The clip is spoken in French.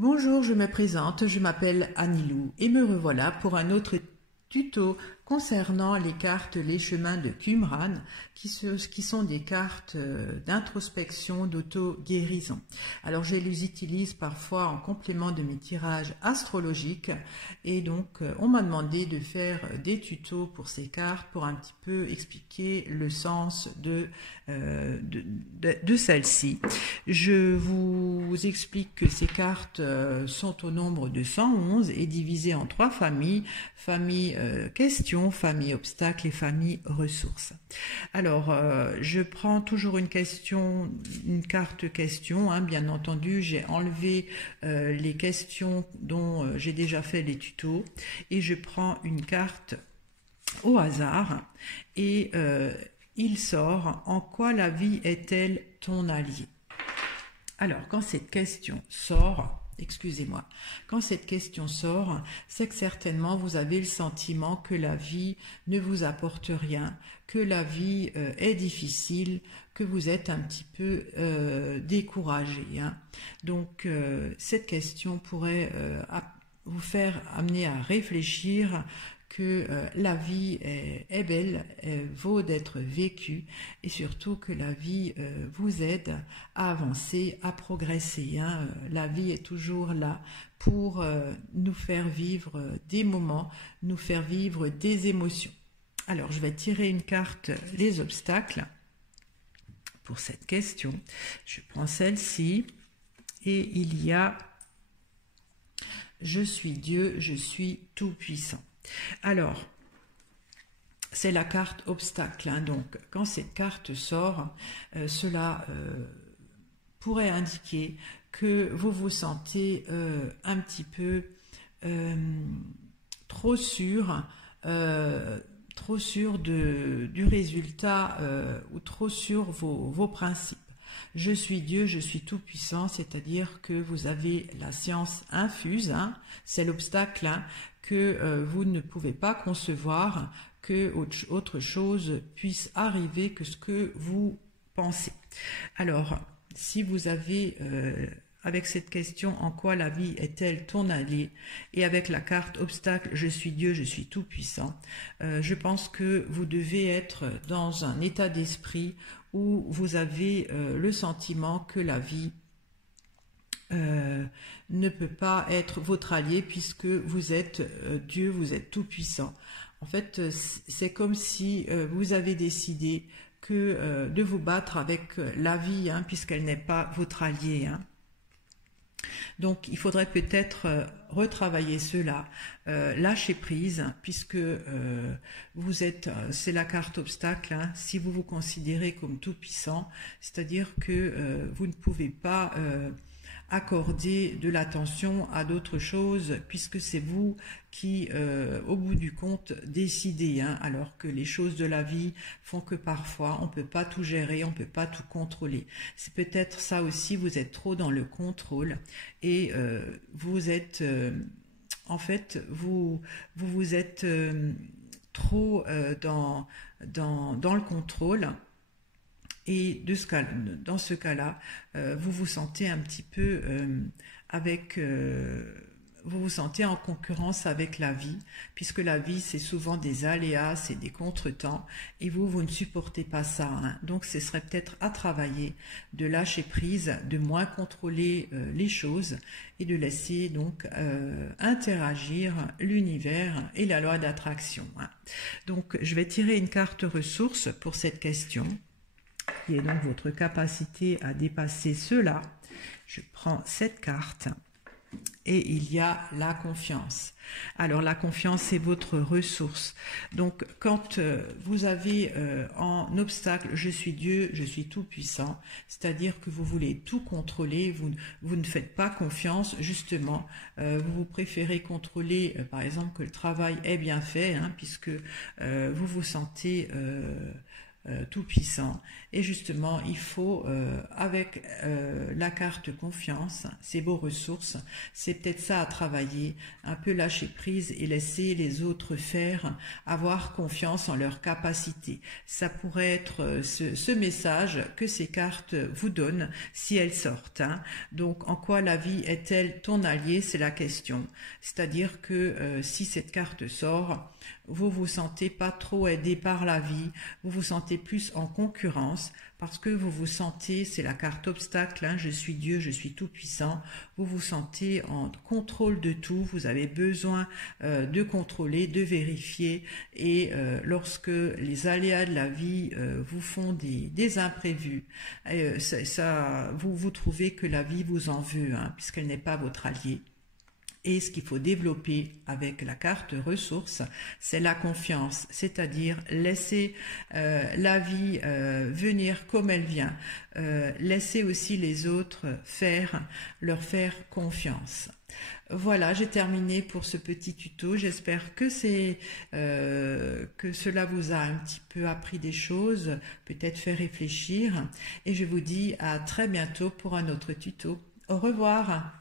Bonjour, je me présente, je m'appelle Anilou et me revoilà pour un autre tuto concernant les cartes Les Chemins de Qumran, qui sont des cartes d'introspection, d'auto-guérison. Alors je les utilise parfois en complément de mes tirages astrologiques et donc on m'a demandé de faire des tutos pour ces cartes pour un petit peu expliquer le sens de celle-ci. Je vous explique que ces cartes sont au nombre de 111 et divisées en 3 familles. Famille question, famille obstacle et famille ressources. Alors, je prends toujours une carte question, hein, bien entendu. J'ai enlevé les questions dont j'ai déjà fait les tutos et je prends une carte au hasard et il sort: en quoi la vie est-elle ton allié? Alors, quand cette question sort, quand cette question sort, c'est que certainement vous avez le sentiment que la vie ne vous apporte rien, que la vie est difficile, que vous êtes un petit peu découragé, hein. Donc, cette question pourrait vous faire amener à réfléchir que la vie est belle, vaut d'être vécue et surtout que la vie vous aide à avancer, à progresser, hein. La vie est toujours là pour nous faire vivre des moments, nous faire vivre des émotions. Alors je vais tirer une carte, les obstacles, pour cette question. Je prends celle-ci et il y a: je suis Dieu, je suis tout puissant. Alors, c'est la carte obstacle, hein. Donc, quand cette carte sort, cela pourrait indiquer que vous vous sentez un petit peu trop sûr du résultat ou trop sur vos principes. Je suis Dieu, je suis tout puissant, c'est-à-dire que vous avez la science infuse, hein, c'est l'obstacle, hein, que vous ne pouvez pas concevoir que autre chose puisse arriver que ce que vous pensez. Alors, si vous avez avec cette question: en quoi la vie est-elle ton allié? Et avec la carte obstacle: je suis Dieu, je suis tout puissant, je pense que vous devez être dans un état d'esprit où vous avez le sentiment que la vie ne peut pas être votre allié puisque vous êtes Dieu, vous êtes tout puissant. En fait, c'est comme si vous avez décidé de vous battre avec la vie, hein, puisqu'elle n'est pas votre allié, hein. Donc, il faudrait peut-être retravailler cela, lâcher prise, puisque c'est la carte obstacle, hein. Si vous vous considérez comme tout puissant, c'est-à-dire que vous ne pouvez pas accorder de l'attention à d'autres choses, puisque c'est vous qui, au bout du compte, décidez, hein, alors que les choses de la vie font que parfois on ne peut pas tout gérer, on ne peut pas tout contrôler. C'est peut-être ça aussi, vous êtes trop dans le contrôle et vous êtes, en fait, vous êtes trop dans le contrôle. Et dans ce cas-là, vous vous sentez un petit peu vous vous sentez en concurrence avec la vie, puisque la vie, c'est souvent des aléas, c'est des contretemps, et vous ne supportez pas ça, hein. Donc, ce serait peut-être à travailler de lâcher prise, de moins contrôler les choses, et de laisser donc interagir l'univers et la loi d'attraction, hein. Donc, je vais tirer une carte ressource pour cette question, qui est donc votre capacité à dépasser cela. Je prends cette carte et il y a la confiance. Alors la confiance, c'est votre ressource. Donc quand vous avez en obstacle: je suis Dieu, je suis tout puissant, c'est-à-dire que vous voulez tout contrôler, vous ne faites pas confiance, justement, vous préférez contrôler, par exemple, que le travail est bien fait, hein, puisque vous vous sentez tout-puissant. Et justement, il faut, avec la carte confiance, ces beaux ressources, c'est peut-être ça à travailler, un peu lâcher prise et laisser les autres faire, avoir confiance en leurs capacités. Ça pourrait être ce message que ces cartes vous donnent si elles sortent. Hein. Donc, en quoi la vie est-elle ton allié? C'est la question. C'est-à-dire que si cette carte sort, vous vous sentez pas trop aidé par la vie, vous vous sentez plus en concurrence parce que vous vous sentez, c'est la carte obstacle, hein, je suis Dieu, je suis tout puissant, vous vous sentez en contrôle de tout, vous avez besoin de contrôler, de vérifier et lorsque les aléas de la vie vous font des imprévus, vous trouvez que la vie vous en veut, hein, puisqu'elle n'est pas votre allié. Et ce qu'il faut développer avec la carte ressources, c'est la confiance, c'est-à-dire laisser la vie venir comme elle vient, laisser aussi les autres faire, leur faire confiance. Voilà, j'ai terminé pour ce petit tuto. J'espère que que cela vous a un petit peu appris des choses, peut-être fait réfléchir. Et je vous dis à très bientôt pour un autre tuto. Au revoir.